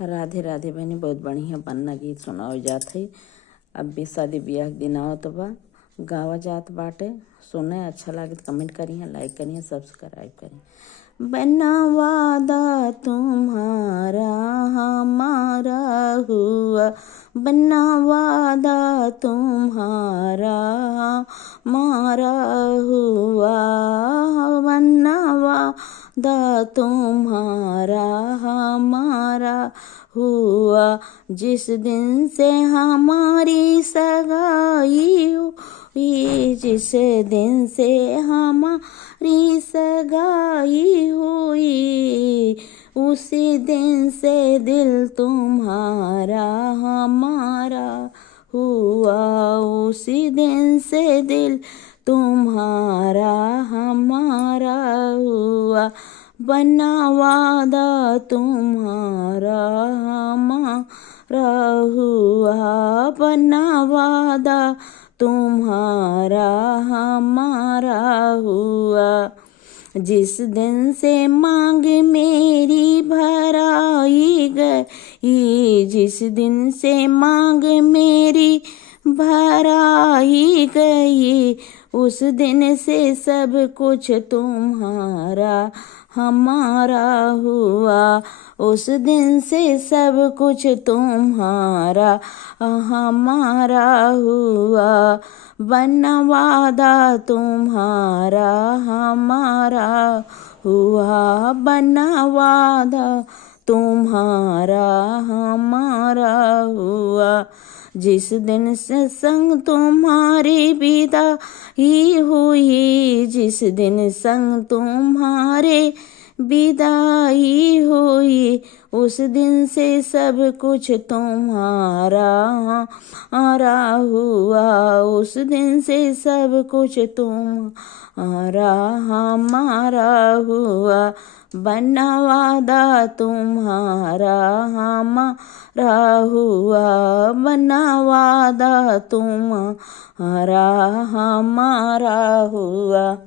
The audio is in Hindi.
राधे राधे बहनी, बहुत बढ़िया पन्ना गीत सुनाओ जात है। अब भी शादी ब्याह के दिन आवत बा, गावा जात बाटे। सुने अच्छा लागे तो कमेंट करिए, लाइक करिए, सब्सक्राइब करिए। बना वादा तुम्हारा हमारा हुआ, बना वादा तुम्हारा हमारा हुआ, बना वादा तुम्हारा हमारा हुआ। जिस दिन से हमारी सगाई हुई, जिस दिन से हमारी सगाई हुई, उसी दिन से दिल तुम्हारा हमारा हुआ, उसी दिन से दिल तुम्हारा हमारा हुआ। बना वादा तुम्हारा हमारा हुआ, बना वादा तुम्हारा हमारा हुआ। जिस दिन से मांग मेरी भराई गई, जिस दिन से मांग मेरी भराई गई, उस दिन से सब कुछ तुम्हारा हमारा हुआ, उस दिन से सब कुछ तुम्हारा हमारा हुआ। बना वादा तुम्हारा हमारा हुआ, बना वादा तुम्हारा हमारा हुआ। जिस दिन से संग तुम्हारी विदाई हुई, जिस दिन संग तुम्हारे विदाई हुई, उस दिन से सब कुछ तुम्हारा हमारा हुआ, उस दिन से सब कुछ तुम्हारा हमारा हुआ। बना वादा तुम्हारा हमारा हुआ, बना वादा तुम्हारा हमारा हुआ।